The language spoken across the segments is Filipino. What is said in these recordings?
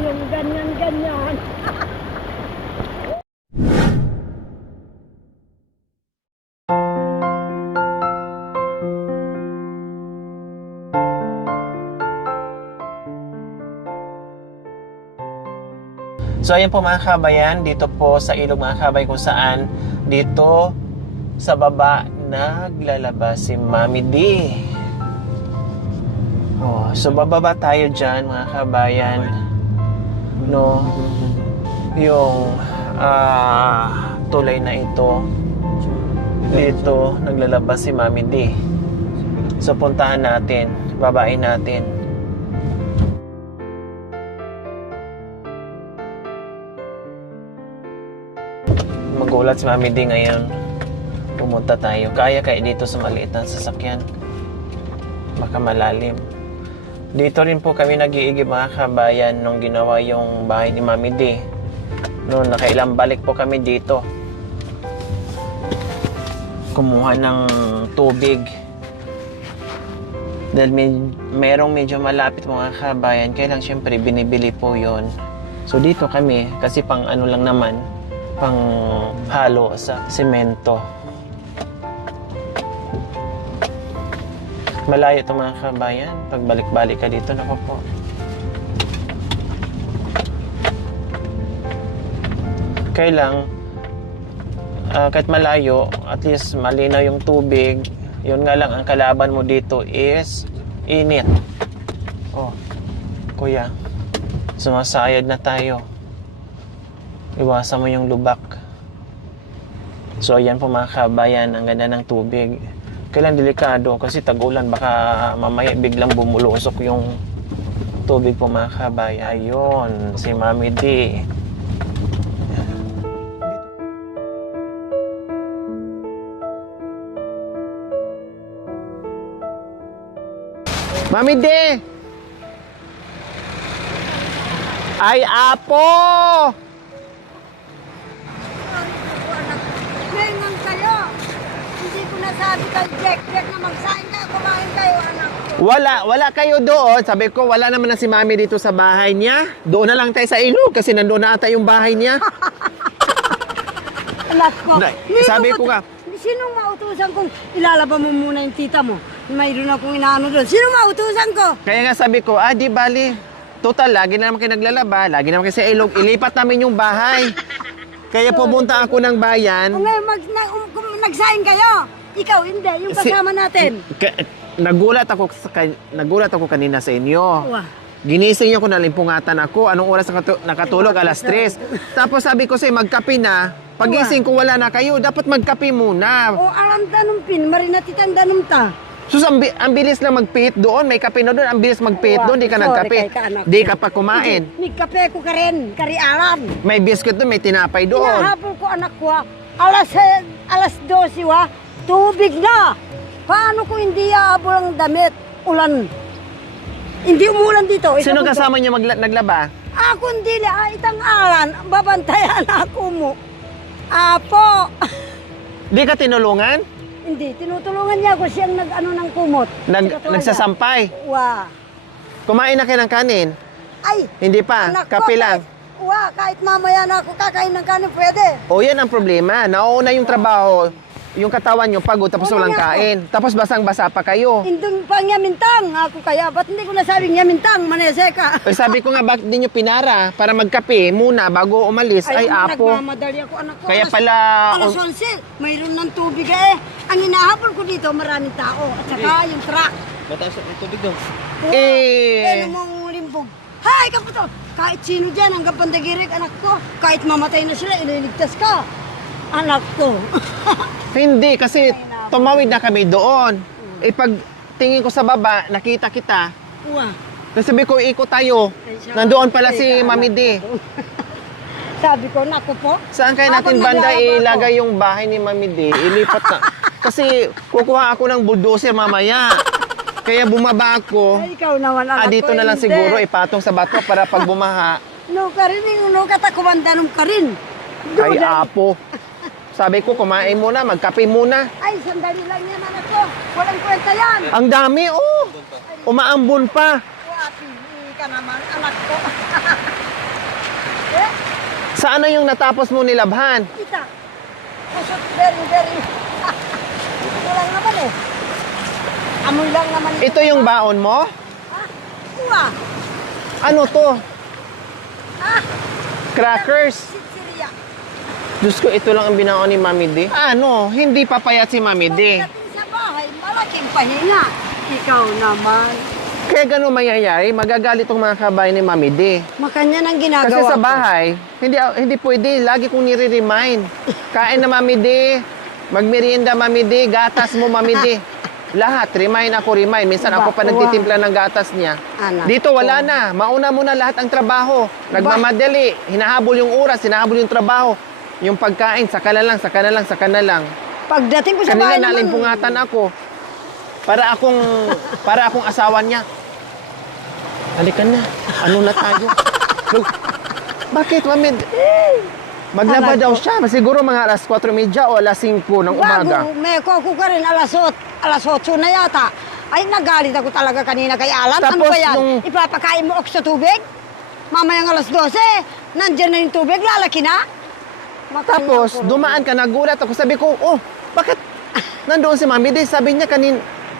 yung ganyan-ganyan. So ayan po mga kabayan, dito po sa ilog mga kabayan kung saan dito sa baba naglalabas si Mami D. Oh, so bababa tayo dyan mga kabayan. No, yung tulay na ito. Dito naglalabas si Mami D. So puntahan natin, babain natin. Magulat si Mami D ngayon. Pumunta tayo. Kaya dito sa maliit na sasakyan. Baka malalim. Dito rin po kami nag-iigib mga kabayan nung ginawa yung bahay ni Mami D. Noon, nakailang balik po kami dito. Kumuha ng tubig. Dahil merong medyo malapit mga kabayan, kaya lang syempre binibili po yon. So dito kami, kasi pang ano lang naman, pang halo sa semento. Malayo ito mga kabayan. Pag balik-balik ka dito, naku po. Kaya lang, kahit malayo, at least malinaw yung tubig. Yun nga lang, ang kalaban mo dito is init. Oh, kuya, sumasayad na tayo. Iwasan mo yung lubak. So ayan po mga kabayan, ang ganda ng tubig. Kailan delikado kasi tag-ulan, baka mamaya biglang bumulusok yung tubig po mga kabayan. Ayun, si Mami D. Mami D! Ay, apo! Ngayon kayo. Hindi ko nasabi kay Jack na magsain kayo, kumain kayo, anak ko. Wala kayo doon. Sabi ko, wala naman na si Mami dito sa bahay niya. Doon na lang tayo sa ilog kasi nandoon na ata yung bahay niya. Anak ko. Sabi ko nga, Sinong mautusan kong ilalaba mo muna yung tita mo? Mayroon akong inaano doon. Sinong mautusan ko? kaya nga sabi ko, di bali. Total, lagi na naman kayo naglalaba, lagi naman kayo sa ilog. Ilipat namin yung bahay. Kaya pumunta ako ng bayan. Kung ngayon nagsain kayo, ikaw hindi, yung kasama natin. Nagulat ako kanina sa inyo. Wah. Ginising niyo ko, nalimpungatan ako. Anong oras nakatulog? Alas 3. Tapos sabi ko sa'yo, magkape na. Pagising ko, wala na kayo. Dapat magkape muna. O alam tanong pin, marinatitan tanong ta. Sus, ang bilis lang magpihit doon. May kape na doon. Ang bilis magpihit doon. Di ka nagkape. Di ka pa kumain. May kape ko ka rin, kariaran. May biscuit doon, may tinapay doon. Hinahabol ko anak ko, alas 12 tubig na. Paano ko hindi hahabol ang damit? Ulan. Hindi umulan dito. Sino kasama niyo naglaba? Ako hindi itang alan, babantayan ako mo. Apo. Di ka tinulungan? Hindi, tinutulungan niya ako siyang nag-ano ng kumot. Nagsasampay? Wah. Kumain na kayo ng kanin? Ay. Hindi pa? Kape lang? Kahit mamaya na ako kakain ng kanin, pwede. O yan ang problema. Nauuna yung trabaho, yung katawan nyo pagod tapos walang kain. Tapos basang-basa pa kayo. Indong pang yamintang ako kaya. Ba't hindi ko nasabing yamintang, maneseka? Eh, sabi ko nga, bakit di nyo pinara para magkape muna bago umalis? Ay, apo. Nagmamadali ako anak ko. Kaya pala... Alas 11, mayroon ng tubig Ang hinahabol ko dito, maraming tao. At saka yung truck. Mataas ang tubig doon. Ano mong limbog? Hay, kaputo! Kahit sino dyan, hanggang pandagirik, anak ko. Kahit mamatay na sila, ililigtas ka. Anak ko. Hindi, kasi tumawid na kami doon. Eh, pag tingin ko sa baba, nakita kita. Uwa. Sabi ko, ikot tayo. Nandoon pala si Mami D. Sabi ko, naku po. Saan kaya natin banda ilagay yung bahay ni Mami D? Ilipat na. Kasi kukuha ako ng bulldozer mamaya. Kaya bumaba ako. Ay, ikaw naman, anak Dito ko, na lang hindi. siguro ipatong sa bato para pag bumaha. No ka rin, no katakumandanom ka rin. Ay, apo. Sabi ko, kumain muna, magkape muna. Ay, sandali lang yan, anak ko. Walang kwenta yan. Ang dami, oh. Umaambon pa. Wapi, ka naman, anak ko. Ano yung natapos mo nilabhan? Kita. Kusot, very. Ito lang naman eh. Amoy lang naman. Ito yung baon mo? Ha? Uwa. Ano to? Ha? Crackers? Sitsiriya. Diyos ko, ito lang ang binaon ni Mami D. Ano? Hindi papayat si Mami D. Pagdating sa bahay, malaking pahinga. Ikaw naman. Kaya gano'n mangyayari, magagalit tong mga kabayan ni Mami D. Makanya nang ginagawa Kasi sa ko. bahay, hindi pwede. Lagi kong nire-remind. Kain na Mami D. Magmerienda Mami D. Gatas mo Mami D. Lahat. Remind. Minsan ako pa Uwa. nagtitimpla ng gatas niya. Anak Dito wala ko. na. Mauna mo na lahat ang trabaho. Nagmamadali. Hinahabol yung oras. Hinahabol yung trabaho. Yung pagkain, saka na lang. Pagdating ko sa Kanina bahay naman. nalimpungatan ako. Para akong asawa niya. Halika na. Ano na tayo? Look, bakit, Mami? Maglaba Anak daw ko. siya. Siguro mga alas 4:30 o alas 5 ng umaga. Bago, may koko ka rin, alas 8 na yata. Ay, nagalit ako talaga kanina kay Alan. Ano Tapos ba yan? nung- Ipapakain mo ako sa tubig? Mamayang alas 12, nandyan na yung tubig, lalaki na. Tapos, dumaan ka, nagulat ako. Sabi ko, oh, bakit nandoon si Mami D? Sabi niya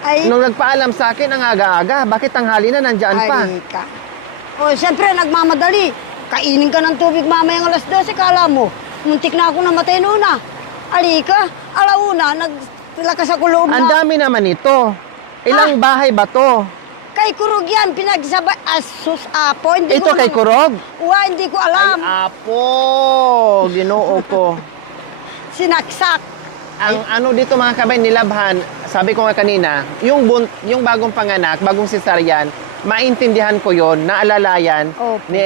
Ay, nung nagpaalam sa akin, ang aga-aga. Bakit tanghali na nandyan pa? ay ka. O, siyempre, nagmamadali. Kainin ka ng tubig mamayang alas 12, kala mo. Muntik na ako namatay noon ah. Alika, alauna, naglakas ako loob Ang na. dami naman ito. Ilang bahay ba to? Kay Kurog yan, pinagsabay. Asus, apo. Hindi Ito ko kay Kurog? Uwa, hindi ko alam. Apo, ginoo ko. Sinaksak. Ang ano dito mga kabay, nilabhan, sabi ko nga kanina, yung bagong panganak, bagong cesarean, maintindihan ko yon, naalalayan Opo. ni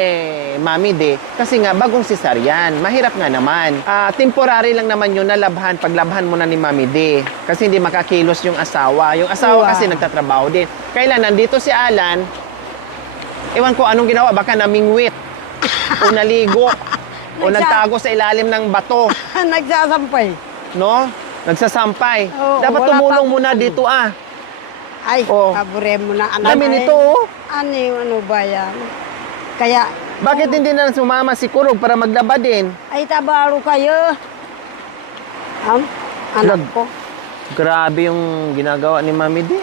Mami D. Kasi nga, bagong cesarean, mahirap nga naman. Temporary lang naman yun, nalabhan, paglabhan mo na ni Mami D. Kasi hindi makakilos yung asawa. Yung asawa Wow. kasi nagtatrabaho din. Kailan nandito si Alan, ewan ko anong ginawa, baka namingwit, o naligo, o nagtago sa ilalim ng bato. Nagsasampay. No? Nagsasampay. Oo, Dapat wala tumulong pa- muna dito Ay, Oh. pabure mo na anak. Dami Ay, nito oh. Ano ba yan? Kaya, Bakit hindi na sumama si Kurog para maglaba din? ay tabaro kayo. Anak Lag- ko. Grabe yung ginagawa ni Mami D.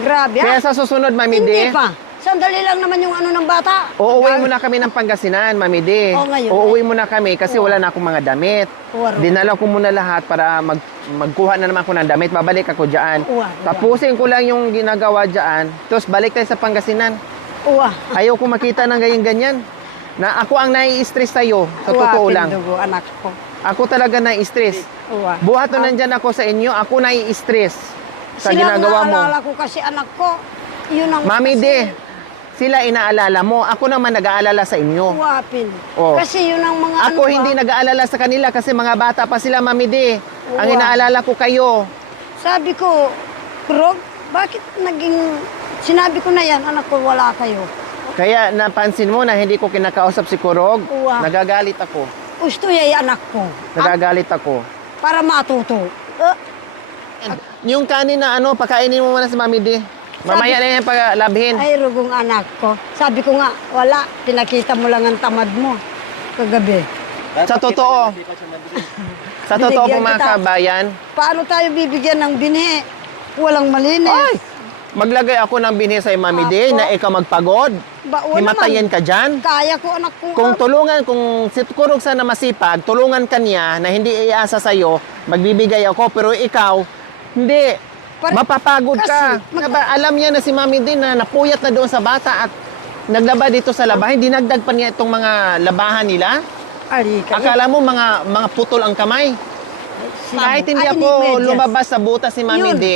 Grabe Kaya ah. sa susunod, Mami D, Hindi pa. Sandali lang naman yung ano ng bata. uuwi mo na kami ng Pangasinan, Mami D. Oo, ngayon. Uuwi mo na kami kasi wala na akong mga damit. Uwaro. Dinala ko muna lahat para magkuha na naman ako ng damit. Babalik ako dyan. Uwa. Tapusin ko lang yung ginagawa dyan. Tapos balik tayo sa Pangasinan. Uwa. Ayaw ko makita ng ganyan-ganyan. Na ako ang nai-stress sa'yo. Sa totoo lang. Pindugo, anak ko. Ako talaga nai-stress. Uwa. Buhat na nandyan ako sa inyo, ako nai-stress sa Silang ginagawa mo. naalala ko kasi anak ko. Yun ang Mami D, kasi sila inaalala mo. Ako naman nag-aalala sa inyo. uwapin. Oh. Kasi yun ang mga Ako ano hindi ba? nag-aalala sa kanila kasi mga bata pa sila, Mami D. Ang Uwa. inaalala ko kayo. Sabi ko, Krog, bakit naging... Sinabi ko na yan, anak ko, wala kayo. Kaya napansin mo na hindi ko kinakausap si Kurog. Uwa. Nagagalit ako. Gusto niya anak ko. Nagagalit ako. Para matuto. Yung kanin na ano, pakainin mo muna si Mami D. Mamaya na yan paglabhin. Ay, rugong anak ko. Sabi ko nga, wala. Pinakita mo lang ang tamad mo. Kagabi. Sa totoo. Sa totoo po Binigyan mga kita. kabayan, Paano tayo bibigyan ng binhi? Walang malinis. ay, maglagay ako ng binhi sa Mami D Ako? na ikaw magpagod. Wala Himatayin naman. ka dyan. Kaya ko, anak ko. Kung si Kurog sana masipag, tulungan ka niya na hindi iasa sa'yo, magbibigay ako, pero ikaw, hindi. Mapapagod ka. Kasi, Alam niya na si Mami din na napuyat na doon sa bata at naglaba dito sa labahin. Dinagdag pa niya itong mga labahan nila. Alika. Akala mo mga putol ang kamay. Kahit hindi Ay, ako medyas. lumabas sa butas si Mami Yun. D,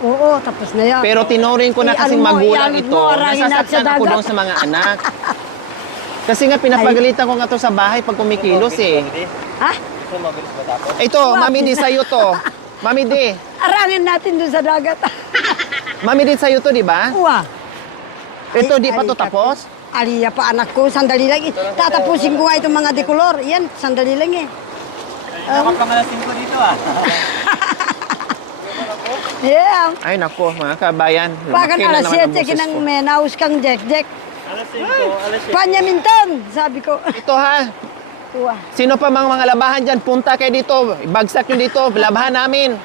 Oo, tapos na yan. pero tinuring ko na Eh, kasing ano mo, magulang ianod ito, mo, arangin natin nasasaktan sa ako dagat. doon sa mga anak. Kasi nga pinapagalitan ko nga to sa bahay pag kumikilos eh. Ha? Ito, Mami D, sa'yo to. Mami D, Arangin natin doon sa dagat. Mami D, sa'yo to, di ba? Uwa. Ito, di pa to Alika. tapos? Aliya pa anak ko, sandali lang. Tatapusin ko nga itong mga dekolor. Yan, sandali lang eh. Nakapangalasin ko dito ah. Yeah. Ay, nako, mga kabayan. Bakan lumaki na alas naman ang 7, boses kinang ko. menaus kang Jack. Alas 5, alas 7. Panyamintan, sabi ko. Ito ha, Uwa. Sino pa mga labahan dyan? Punta kayo dito. Bagsak nyo dito. Labahan namin.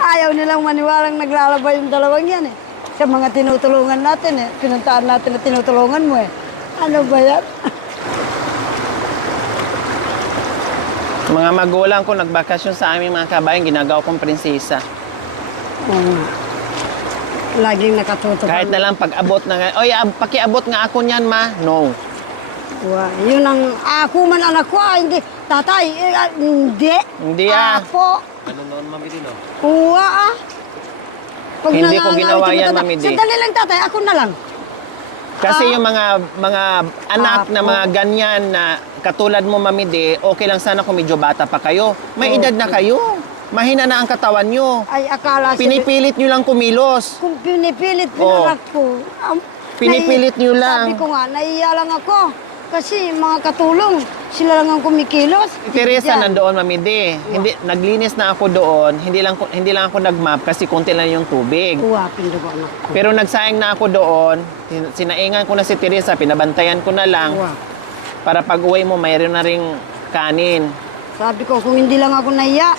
Ayaw nilang maniwalang naglalaba yung dalawang yan eh. Sa mga tinutulungan natin eh. Pinuntaan natin na tinutulungan mo eh. Ano ba yan? Mga magulang ko nagbakasyon sa aming mga kabayan, ginagawa kong prinsesa. Oo nga. Laging nakatutok. Kahit na lang pag-abot na, oy, pakiabot nga ako niyan, ma. No. Uwa. Yun ang ako man anak ko. Hindi. Tatay, hindi. Hindi ah. Ako. Ano noon, Mami Dino? Uwa ah. Pag Hindi ko nangangalit ginawa yung yan, tatay, Mami Di. Sandali lang tatay, ako na lang. Kasi yung mga anak na Apo. mga ganyan na katulad mo, Mami De, okay lang sana kung medyo bata pa kayo. May edad na kayo. Mahina na ang katawan nyo. Ay, akala Pinipilit nyo lang kumilos. kung pinipilit, Oo. pinarak ko. Pinipilit nyo lang. Sabi ko nga, naiiya lang ako. Kasi mga katulong, sila lang ang kumikilos. Si Teresa Diyan. nandoon, Mami De. Hindi, naglinis na ako doon. Hindi lang ako nagmap kasi konti lang yung tubig. Uwa, pindugo anak ko. Pero nagsayang na ako doon. Sinaingan ko na si Teresa, pinabantayan ko na lang. Uwa. Para pag uwi mo, mayroon na ring kanin. Sabi ko, kung hindi lang ako naiya,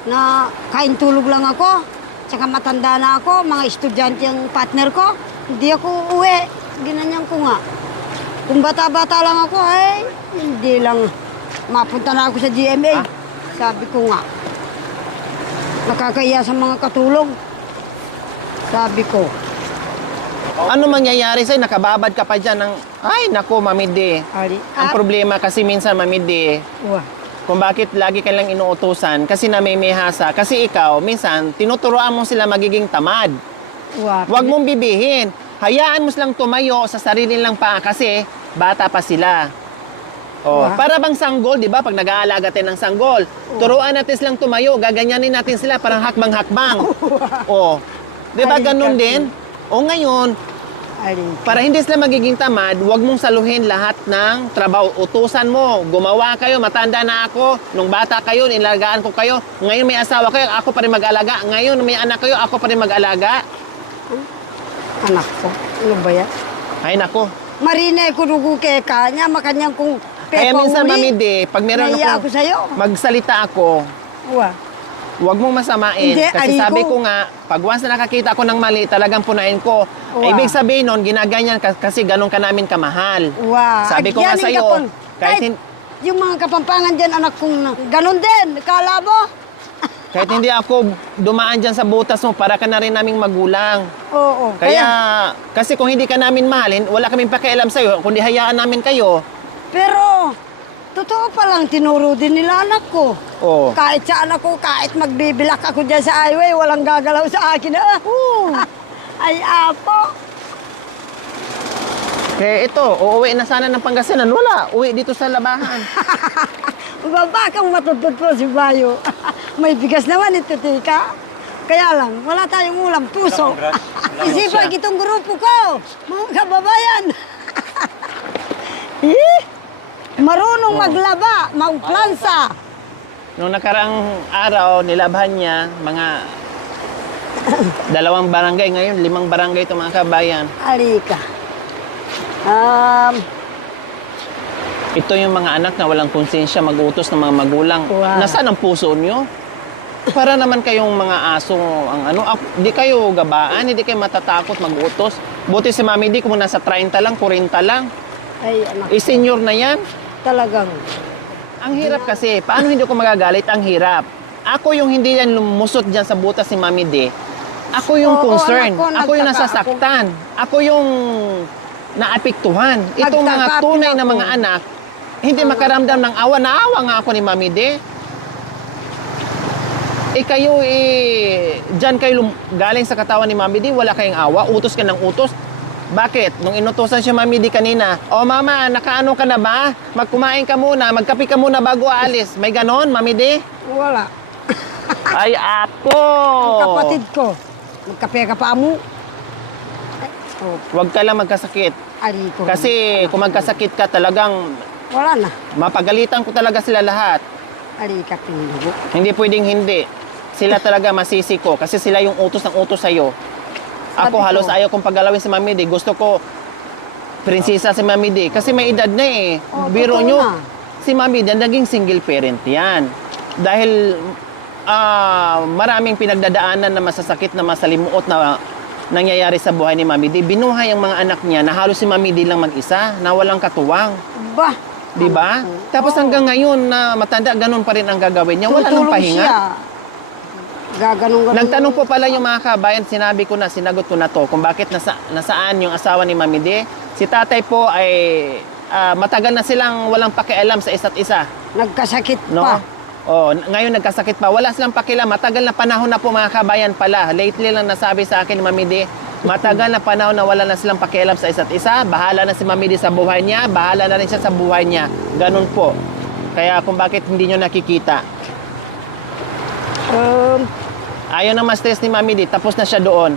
na kain tulog lang ako, tsaka matanda na ako, mga estudyante ang partner ko, hindi ako uwi. Ginanyan ko nga. Kung bata-bata lang ako, ay, hindi lang mapunta na ako sa GMA. Sabi ko nga, nakakaya sa mga katulong. Sabi ko, Ano mangyayari sa'yo? Nakababad ka pa dyan ng... Ay, naku, Mami De. ari, Ang problema kasi minsan, Mami De, uwa. kung bakit lagi ka lang inuutusan, kasi namimihasa. Kasi ikaw, minsan, tinuturoan mo sila magiging tamad. Uwa. Huwag mong bibihin. Hayaan mo silang tumayo sa sarili nilang paa kasi bata pa sila. Oh, Wow. para bang sanggol, 'di ba? Pag nag-aalaga tayo ng sanggol, turuan natin silang tumayo, gaganyanin natin sila parang hakbang-hakbang. Oh. 'Di ba Ay, ganun kasi- din? O ngayon, Ari. para hindi sila magiging tamad, huwag mong saluhin lahat ng trabaho. Utusan mo, gumawa kayo, matanda na ako. Nung bata kayo, nilagaan ko kayo. Ngayon may asawa kayo, ako pa rin mag-alaga. Ngayon may anak kayo, ako pa rin mag-alaga. Anak ko, ano ba yan? Ay nako. Marine ko dugo kay kanya, makanyang kung Kaya minsan, Mami De, pag meron Naiya ako ako, sa'yo. magsalita ako, Uwa. huwag mong masamain. Hindi, Kasi Arico. sabi ko nga, pag once na nakakita ko ng mali, talagang punain ko. Wow. Ibig sabihin nun, ginaganyan kasi ganun ka namin kamahal. Wow. Sabi ko nga Agyanin sa'yo, ka pang- kahit, yung mga kapampangan dyan, anak kong ganun din. Kala mo? kahit hindi ako dumaan dyan sa butas mo, para ka na rin naming magulang. Oo. Kaya, kasi kung hindi ka namin mahalin, wala kaming pakialam sa'yo, kundi hayaan namin kayo. Pero, totoo pa lang, tinuro din nila anak ko. Oh. Kahit sa anak ko, kahit magbibilak ako dyan sa highway, walang gagalaw sa akin. Ay, apo. Kaya ito, uuwi na sana ng Pangasinan. Wala, uwi dito sa labahan. Baba kang matutod po si Bayo. May bigas naman ito, tika. Kaya lang, wala tayong ulam, puso. Isipan siya. itong grupo ko, mga kababayan. Eh, marunong maglaba, mauplansa. Noong nakaraang araw, nilabhan niya mga 2 barangay. Ngayon, 5 barangay ito mga kabayan. Alika. Ito yung mga anak na walang konsensya mag-utos ng mga magulang. Wow. Nasaan ang puso nyo? Para naman kayong mga aso, ang ano, di kayo gabaan, hindi kayo matatakot mag-utos. Buti si Mami Di, kung nasa 30 lang, 40 lang. Ay, anak, Senior na yan. talagang. Ang hirap kasi, paano hindi ko magagalit? Ang hirap. Ako yung hindi yan lumusot dyan sa butas si Mami D. Ako yung Oo, concern. anak ko, Ako yung nagtaka nasasaktan. Ako yung naapektuhan. Itong mga Nagtaka tunay na ako. mga anak, hindi makaramdam ng awa. Naawa nga ako ni Mami D. Kayo, dyan kayo galing sa katawan ni Mami D, wala kayong awa, utos ka ng utos. Bakit? Nung inutosan siya Mami D kanina, "Oh mama, nakaano ka na ba? Magkumain ka muna, magkape ka muna bago aalis." May ganon, Mami D? Wala. Ay, ako! Ang kapatid ko, magkape ka pa mo. Oh, Huwag ka lang magkasakit. ari ko. Kasi kung magkasakit ka, talagang Wala na. mapagalitan ko talaga sila lahat. Ari ka, pinugo. Hindi pwedeng hindi. Sila talaga masisi ko kasi sila yung utos ng utos sa'yo. Ako Sabi ko. halos ayaw kong paggalawin si Mami D. Gusto ko prinsesa si Mami D. Kasi may edad na eh. Oh, Biro totoo nyo, na. si Mami D, naging single parent yan. Dahil maraming pinagdadaanan na masasakit na masalimuot na nangyayari sa buhay ni Mami D. Binuhay ang mga anak niya na halos si Mami D lang mag-isa, na walang katuwang. Ba? Di ba? Tapos hanggang ngayon na matanda, ganun pa rin ang gagawin niya. Wala nang Tutulong pahinga. siya. Gaganong-ganong. Nagtanong po pala yung mga kabayan, sinabi ko na, sinagot ko na to, kung bakit nasaan yung asawa ni Mami D. Si tatay po ay matagal na silang walang pakialam sa isa't isa. Nagkasakit No? pa. Oh, ngayon nagkasakit pa. Wala silang pakialam. Matagal na panahon na po mga kabayan pala. Lately lang nasabi sa akin ni Mami D, matagal na panahon na wala na silang pakialam sa isa't isa. Bahala na si Mami D sa buhay niya. Bahala na rin siya sa buhay niya. Ganun po. Kaya kung bakit hindi nyo nakikita. Ayaw na ma-stress ni Mami D. Tapos na siya doon.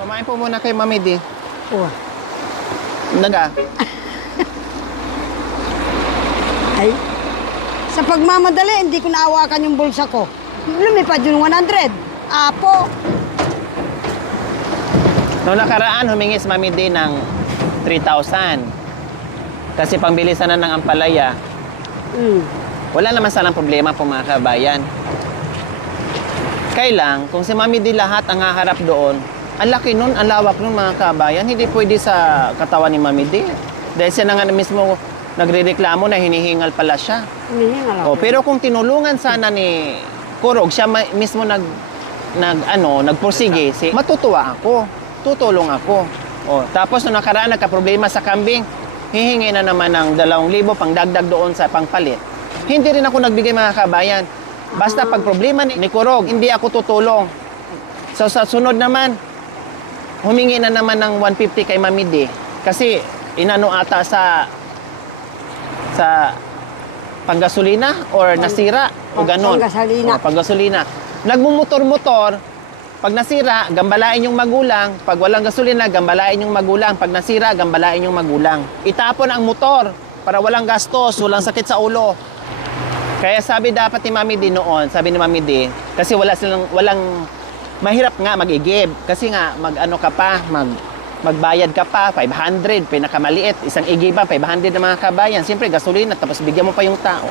Kumain po muna kay Mami D. Oh. Naga. Ay, sa pagmamadali, hindi ko naawakan yung bulsa ko. Lumipad yung 100. Apo. Noong nakaraan, humingi si Mami D ng 3,000. Kasi pangbilisan na ng ampalaya. Wala naman sanang problema po mga kabayan. Kailang, kung si Mami D lahat ang haharap doon, ang laki nun, ang lawak nun mga kabayan, hindi pwede sa katawan ni Mami D. Dahil siya na nga mismo nagrereklamo na hinihingal pala siya. Hinihingal ako. Pero kung tinulungan sana ni Kurog, siya mismo nagpursige, matutuwa ako, tutulong ako. Tapos nung nakaraan nagka-problema sa kambing, hihingi na naman ng 2,000 pang dagdag doon sa pangpalit. Hindi rin ako nagbigay mga kabayan. Basta pag problema ni Kurog, hindi ako tutulong. So sa sunod naman, humingi na naman ng 150 kay Mami D. Kasi inano ata sa panggasolina or nasira o ganon. Panggasolina. Panggasolina. Nagmumotor-motor, pag nasira, gambalain yung magulang. Pag walang gasolina, gambalain yung magulang. Pag nasira, gambalain yung magulang. Itapon ang motor para walang gastos, walang sakit sa ulo. Kaya sabi dapat ni Mami D noon, sabi ni Mami D, kasi walang mahirap nga mag-igib. Kasi nga, magbayad ka pa, 500, pinakamaliit. Isang igiba, 500 na mga kabayan. Siyempre, gasolina, tapos bigyan mo pa yung tao.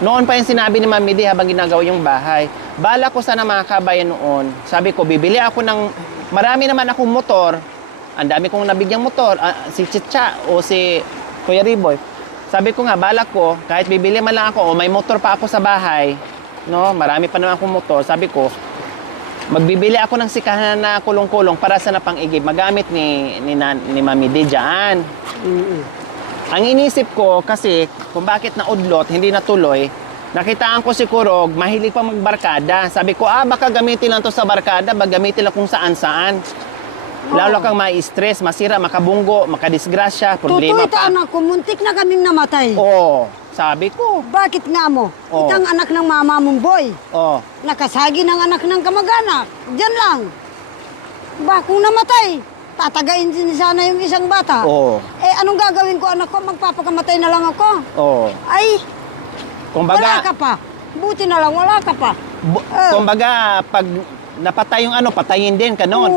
Noon pa yung sinabi ni Mami D habang ginagawa yung bahay. Bala ko sana mga kabayan noon. Sabi ko, bibili ako ng, marami naman akong motor. Ang dami kong nabigyang motor. Si Chicha o si Kuya Riboy. Sabi ko nga, bala ko, kahit bibili man lang ako o may motor pa ako sa bahay, no, marami pa naman akong motor. Sabi ko, magbibili ako ng sikahan na kulong-kulong para sa napang-igib. Magamit ni Mami D dyan. Ang inisip ko kasi kung bakit naudlot, hindi natuloy, nakitaan ko si Kurog, mahilig pa magbarkada. Sabi ko, baka gamitin lang to sa barkada, gamitin lang kung saan-saan. Lalo kang ma-stress, masira, makabunggo, makadisgrasya, problema Tutoy pa. anak ko, muntik na kaming namatay. Sabi ko. Bakit nga mo? Itang anak ng mama mong boy. Nakasagi ng anak ng kamag-anak. Diyan lang. Kung namatay, tatagain din sana yung isang bata. Anong gagawin ko anak ko? Magpapakamatay na lang ako. Ay, Kumbaga, wala ka pa. Buti na lang, wala ka pa. kumbaga, pag napatay yung patayin din ka noon.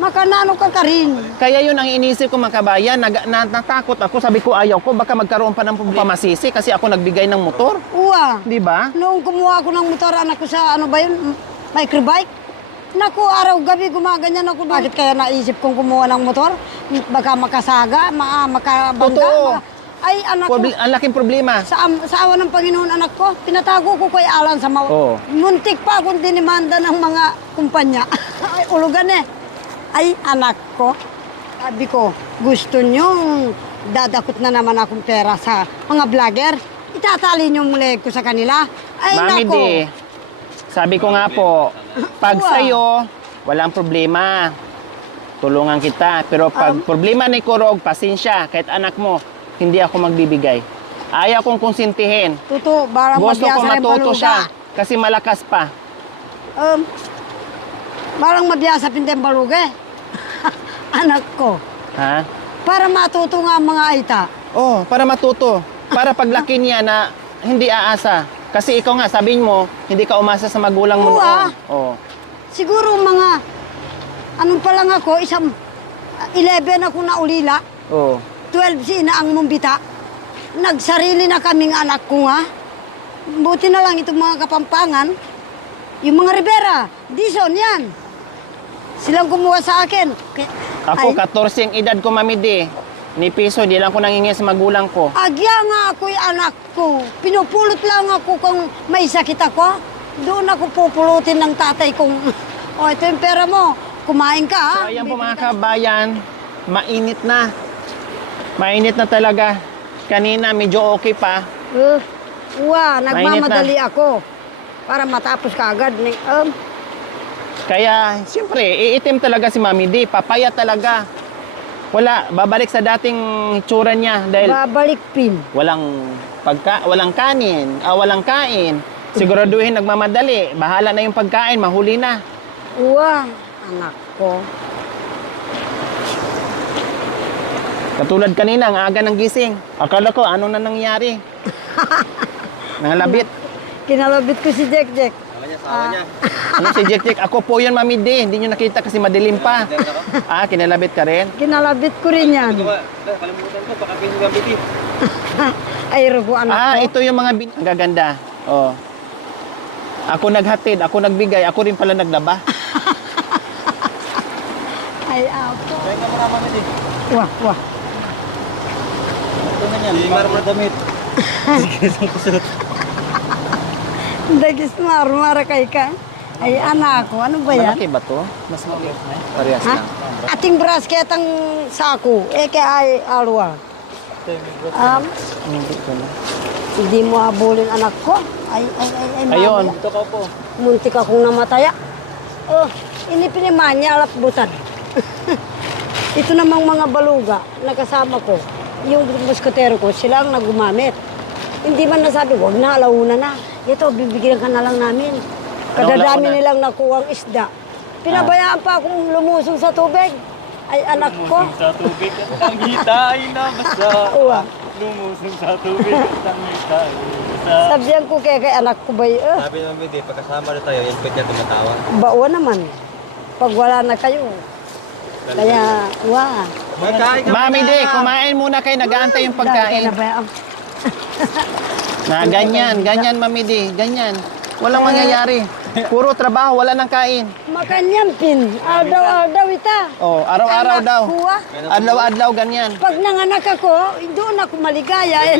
Makanano ka rin. Kaya yun ang inisip ko mga kabayan, natakot ako, sabi ko ayaw ko, baka magkaroon pa ng pamasisi kasi ako nagbigay ng motor. Di ba? Noong kumuha ako ng motor, anak ko sa microbike. Naku, araw-gabi gumaganyan ako. Bakit kaya naisip kong kumuha ng motor? Baka makasaga, makabangga. Totoo. Ay, anak ko. Ang laking problema. Sa awa ng Panginoon, anak ko, pinatago ko kay Alan sa muntik pa akong dinimanda ng mga kumpanya. Ay, ulugan Ay, anak ko, sabi ko, gusto nyo dadakot na naman akong pera sa mga vlogger? Itatali nyo muli ko sa kanila? Ay, Mami nako. D, sabi ko nga po, pag sa'yo, walang problema. Tulungan kita. Pero pag problema ni Kurog, pasensya, kahit anak mo, hindi ako magbibigay. Ayaw kong konsintihin. Tuto, barang Gusto ko mabiyasa rin matuto baluga. siya kasi malakas pa. Barang mabiyasa pinteng baluga anak ko. Ha? Para matuto nga ang mga aita. Para matuto. Para paglaki niya na hindi aasa. Kasi ikaw nga, sabihin mo, hindi ka umasa sa magulang mo noon. Siguro mga, pa lang ako, 11 ako na ulila. Oo. 12 si Inaang Mumbita. Nagsarili na kaming anak ko nga. Buti na lang itong mga Kapampangan. Yung mga Rivera, Dizon, yan. Silang kumuha sa akin. Ako, 14 ang edad ko, Mami D. Ni piso, di lang ko nangingi sa magulang ko. Agya nga ako'y anak ko. Pinupulot lang ako kung may sakit ako. Doon ako pupulutin ng tatay kong, o ito yung pera mo, kumain ka ha. So, ayan po mga kabayan, mainit na. Mainit na talaga. Kanina, medyo okay pa. Nagmamadali ako para matapos ka agad. Kaya, siyempre, iitim talaga si Mami D. Papaya talaga. Wala, babalik sa dating itsura niya dahil Babalik pin. walang kanin, walang kain. Siguraduhin nagmamadali. Bahala na yung pagkain, mahuli na. Anak ko. Katulad kanina, ang aga ng gising. Akala ko, ano na nangyari? Nangalabit. Kinalabit ko si Jack Jack. Sawa niya. Ano si Jack Jack? Ako po yun, Mami D. Hindi nyo nakita kasi madilim pa. Kinalabit ka rin? Kinalabit ko rin yan. Kalimutan ko, baka pinagambiti. Ay, rugo anak ko. Ito yung mga ang gaganda. Oh. Ako naghatid, ako nagbigay, ako rin pala naglaba. Ay, ako. Kaya nga muna, Mami D. Wah. Ito na niyan, limar mo damit. Dagis marmara kay ka. Ay, anak ko. Ano ba yan? Malaki ba to? Mas maliit na. Parehas Ha? lang. Ating brasket ang sako. Kaya ay arwa. Hindi ko na. Hindi mo habulin anak ko. Ay, Ayun. mami. Ito ka po. Muntik akong namataya. Inipiniman niya alat butan. Ito namang mga baluga na kasama ko. Yung muskotero ko, sila ang nagumamit. Hindi man nasabi, wag na, alauna na. Ito, bibigyan ka na lang namin. Kadadami Alauna. nilang nakuha ang isda. Pinabayaan pa akong lumusong sa tubig. Ay, anak ko. Lumusong sa tubig at ang hita ay nabasa. Uwa. Lumusong sa tubig at ang hita ay nabasa. Sabihan ko kay anak ko ba Sabi naman, Mami D, pagkasama na tayo, yan pwede tumatawa. bawa naman. Pag wala na kayo. Kaya, Magkain ka Mami D, muna. kumain muna kayo. Nag-aantay yung pagkain. Pagkain. Na ganyan, Mami D. Ganyan. Walang mangyayari. Puro trabaho, wala nang kain. Makanyang pin. Ardaw-ardaw ita. Oh, araw-araw Anak daw. ko, ah. Adlaw-adlaw, ganyan. Pag nanganak ako, doon ako maligaya.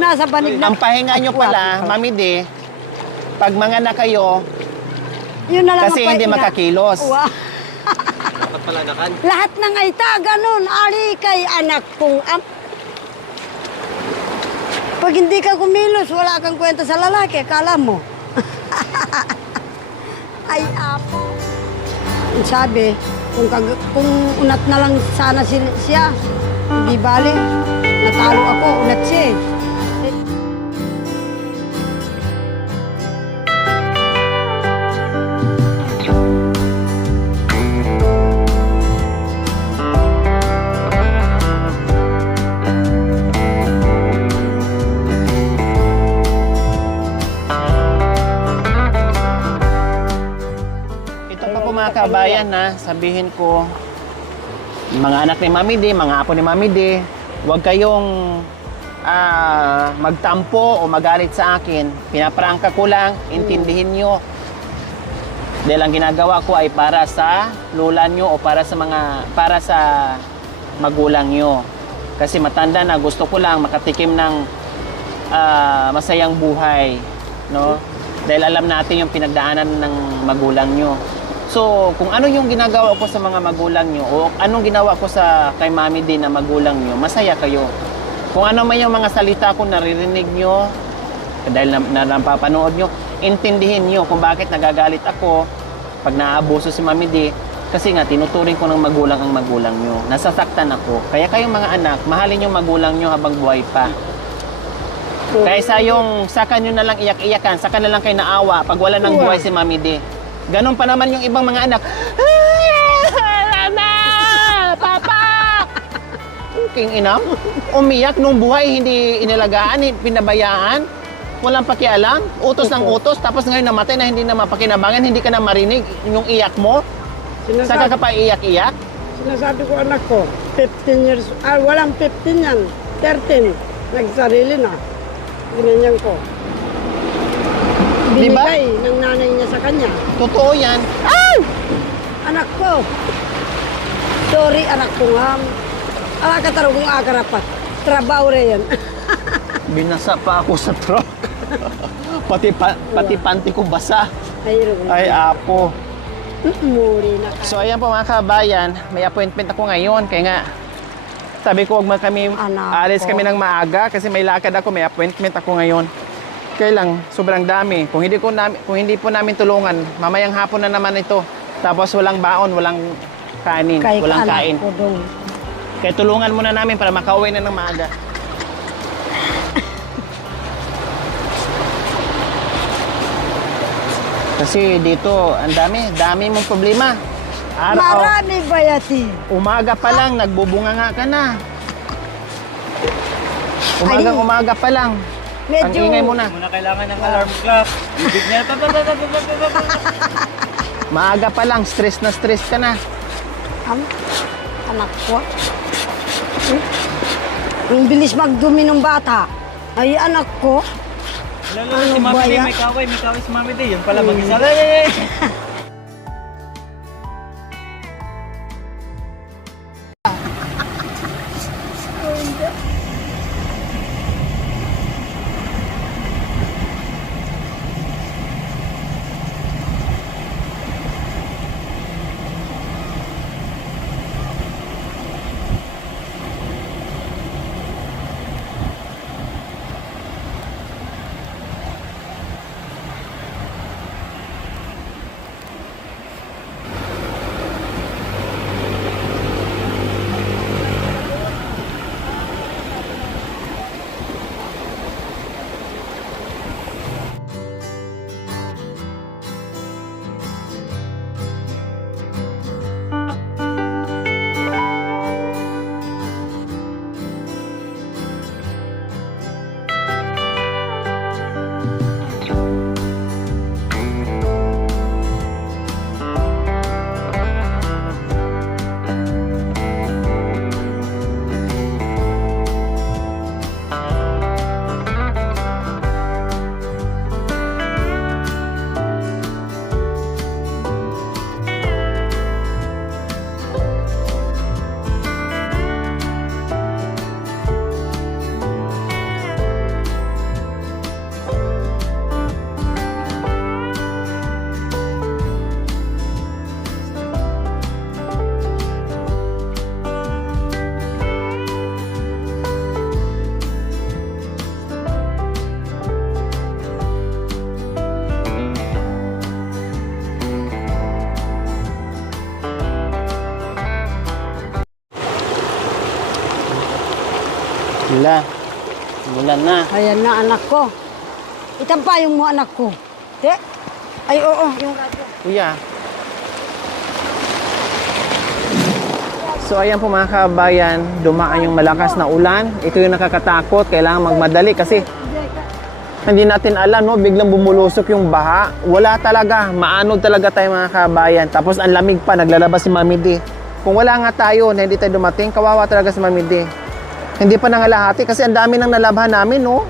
Nasa banig na. Ang pahinga nyo pala, Mami D, pag manganak kayo, Yun na lang kasi ang hindi pahinga. makakilos. Wow. Dapat palanakan. Lahat ng aita, ganun. Ari kay anak kong Pag hindi ka kumilos, wala kang kwenta sa lalaki. Kala mo. Ay, apo. Sabi, kung unat na lang sana siya, hindi bali. Natalo ako, unat siya eh. Ito pa po mga kabayan na sabihin ko, mga anak ni Mami D, mga apo ni Mami D, huwag kayong magtampo o magalit sa akin. Pinaprangka ko lang, intindihin nyo. Dahil ang ginagawa ko ay para sa lola nyo o para sa magulang nyo. Kasi matanda na, gusto ko lang makatikim ng masayang buhay, no? Dahil alam natin yung pinagdaanan ng magulang nyo. So, kung ano yung ginagawa ko sa mga magulang nyo o anong ginawa ko sa kay Mami din na magulang nyo, masaya kayo. Kung ano man yung mga salita ko naririnig nyo, dahil napapanood nyo, intindihin nyo kung bakit nagagalit ako pag naabuso si Mami D. Kasi nga, tinuturing ko ng magulang ang magulang nyo. Nasasaktan ako. Kaya kayong mga anak, mahalin yung magulang nyo habang buhay pa. Kaysa yung saka nyo na lang iyak-iyakan, saka na lang kayo naawa pag wala ng buhay si Mami D. Ganon pa naman yung ibang mga anak. Mama! Papa! King inam, umiyak nung buhay, hindi inalagaan, pinabayaan. Walang pakialam, utos ng utos, tapos ngayon namatay na hindi na mapakinabangan, hindi ka na marinig yung iyak mo. Saka ka pa iyak-iyak. nasabi ko anak ko, 15 years, walang 15 yan, 13, nagsarili na. Ginanyan ko. Di ba? Binigay ng nanay niya sa kanya. Totoo yan. Anak ko. Sorry, anak ko nga. Ala ka tarong akarapat. Trabaho rin yan. Binasa pa ako sa truck. pati panty ko basa. Ay, apo. Muri na ka. So, ayan po mga kabayan, may appointment ako ngayon. Kaya nga, sabi ko, wag kami, Anak alis ko. kami ng maaga kasi may lakad ako, may appointment ako ngayon. Kaya lang, sobrang dami. Kung hindi po namin tulungan, mamayang hapon na naman ito. Tapos walang baon, walang kanin, Kay walang anak kain. ko dong. Kaya tulungan muna namin para makauwi na ng maaga. Kasi dito, ang dami mong problema. Marami ba yati? Umaga pa lang, nagbubunganga ka na. Umaga pa lang. Ang Medyo, ingay mo na. Muna kailangan ng alarm clock. Bibig niya. Maaga pa lang, stress na stress ka na. Anak ko. Ang bilis magdumi ng bata. Ay, anak ko. Lalo Ano si ba Mami Day, yan? may kaway si Mami Day. Yun pala mag-isa. Ay! Wala. Bulan na. Ayan na, anak ko. Itampayong mo, anak ko. Te? Ay, oo, yung radyo. Kuya. So ayan po mga kabayan, dumaan yung malakas na ulan. Ito yung nakakatakot, kailangan magmadali kasi hindi natin alam, no? Biglang bumulusok yung baha. Wala talaga, maanod talaga tayo mga kabayan. Tapos ang lamig pa, naglalabas si Mami D. Kung wala nga tayo na hindi tayo dumating, kawawa talaga si Mami D. Hindi pa nangalahati kasi ang dami nang nalabhan namin, no?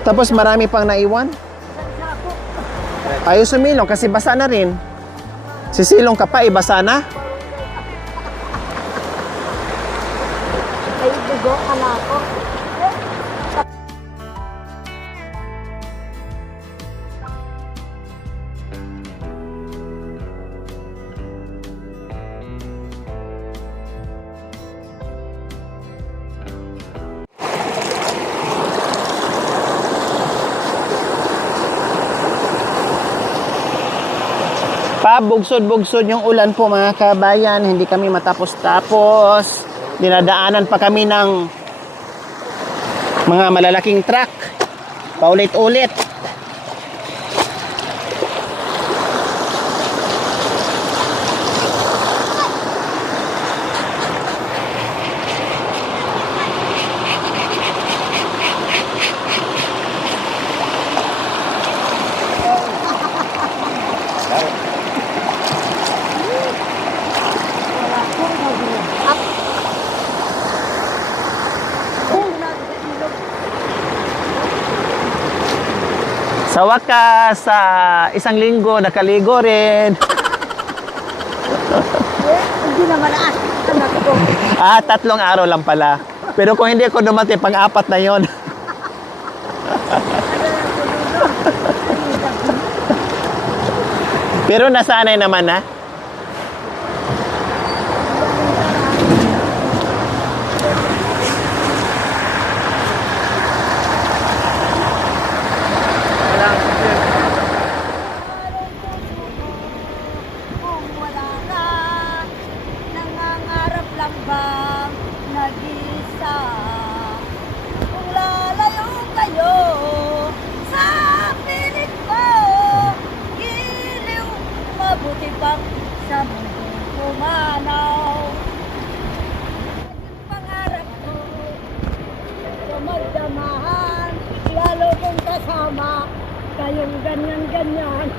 Tapos marami pang naiwan. Ayaw sumilong kasi basa na rin. Sisilong ka pa, basa na. Ay, dugo, anak ko. Bugsod-bugsod yung ulan po mga kabayan. Hindi kami matapos-tapos. Dinadaanan pa kami ng mga malalaking truck. Paulit-ulit. Sa wakas, sa isang linggo, nakaligo rin. Hindi naman anak ko. 3 araw lang pala. Pero kung hindi ako dumating, pang-4 na yon. Pero nasanay naman na. Kung wala ka, nangangarap lang bang nag-isa? Kung lalayo kayo sa pilit ko, giliw, mabuti pang sa mundo pumanaw. Naging pangarap ko, magdamahan, lalo kong kasama, kayong ganyan-ganyan.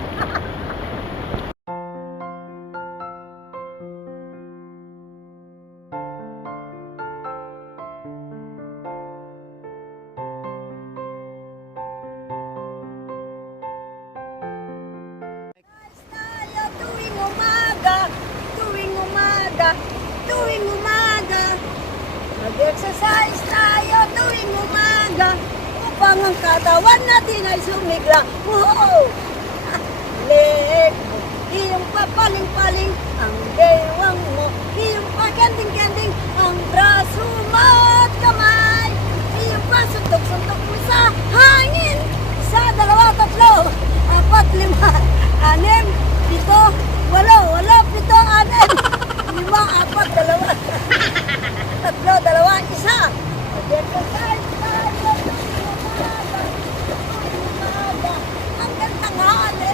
Tayo tuwing umaga, tuwing umaga, tuwing umaga. Mag-exercise tayo tuwing umaga upang ang katawan natin ay sumigla. Wow! Leg mo, iyong papaling-paling ang bewang mo, iyong paganding-ganding ang braso mo at kamay, iyong pasuntok-suntok mo sa hangin. 1, 2, 3, 4, 5, 6, 7, 8, 9, 10, 11, 5, 4, 3, 2, 1. Mag-exercise tayo tuwing umaga, tuwing umaga, hanggang tanghali.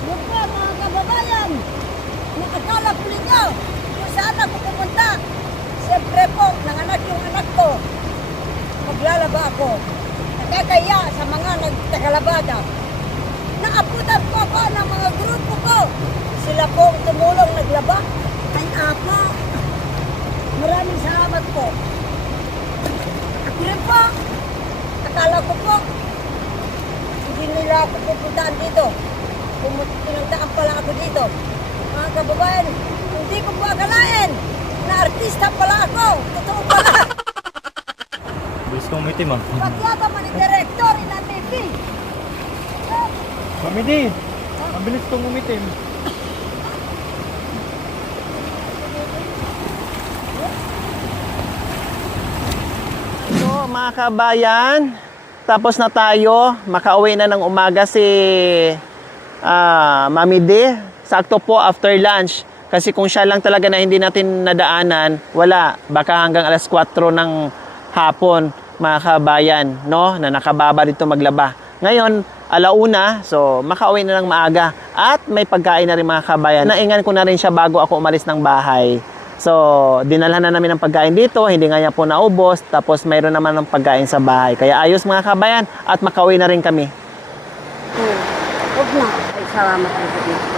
Yun po mga kababayan, nakakala po ninyo kung saan ako pupunta. Siyempre po, nanganak yung anak ko. Maglalaba ako. Nakakaya sa mga nagtagalabada. Naabutan po ako ng mga grupo ko. Sila po ang tumulong naglaba. Ay apo. Maraming salamat po. Ako rin po. Akala ko po, hindi nila ako pupuntaan dito. Pinagdaan pala ako dito. Mga kababayan, hindi ko po akalain na artista pala ako. Totoo pala. Bilis kong umitim ah. Pati yata man ang director ng TV. Mami di, ang bilis kong umitim. So mga kabayan, tapos na tayo. Makauwi na ng umaga si Mami D. Sakto po after lunch. Kasi kung siya lang talaga na hindi natin nadaanan, wala. Baka hanggang alas 4 ng hapon, mga kabayan, no? Na nakababa dito maglaba. Ngayon, alauna, so makauwi na ng maaga. At may pagkain na rin mga kabayan. Naingan ko na rin siya bago ako umalis ng bahay. So, dinalhan na namin ng pagkain dito, hindi nga niya po naubos, tapos mayroon naman ng pagkain sa bahay. Kaya ayos mga kabayan, at makauwi na rin kami. Huwag na. Ay, salamat po sa dito.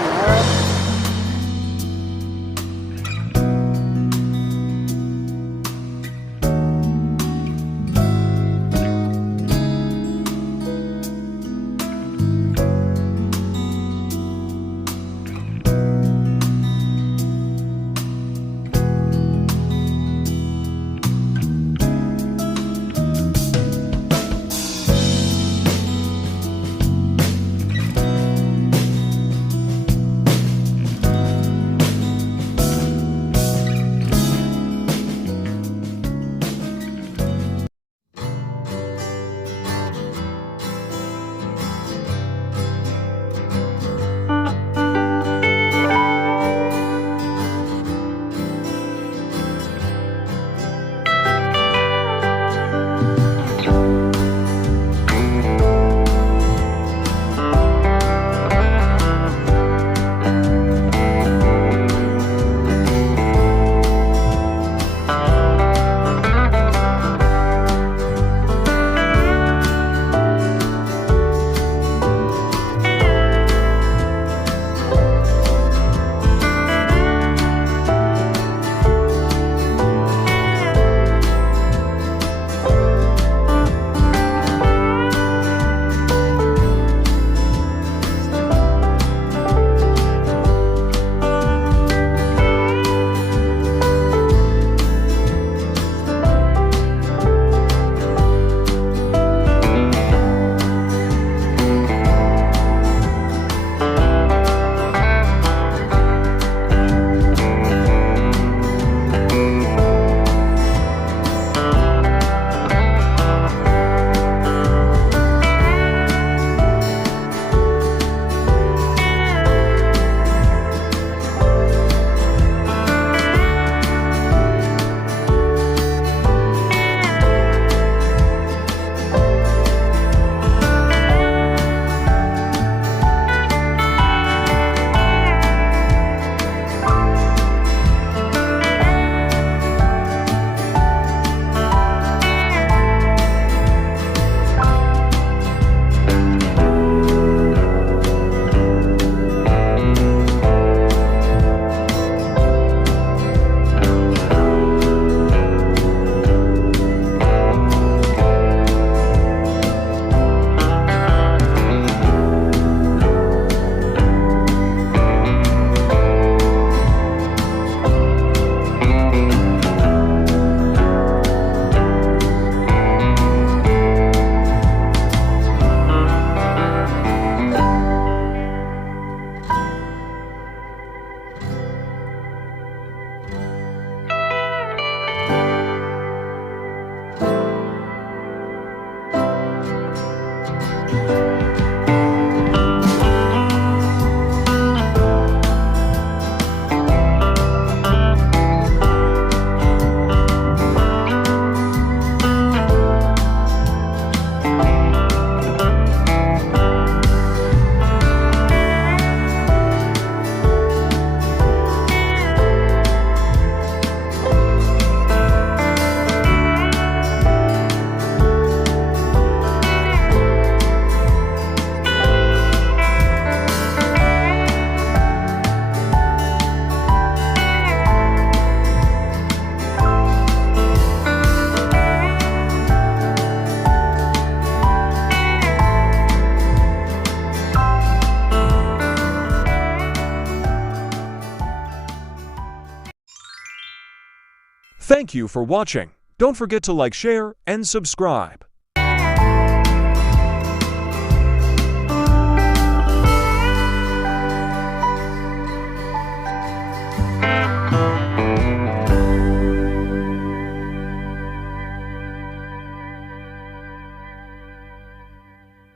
Thank you for watching. Don't forget to like, share, and subscribe.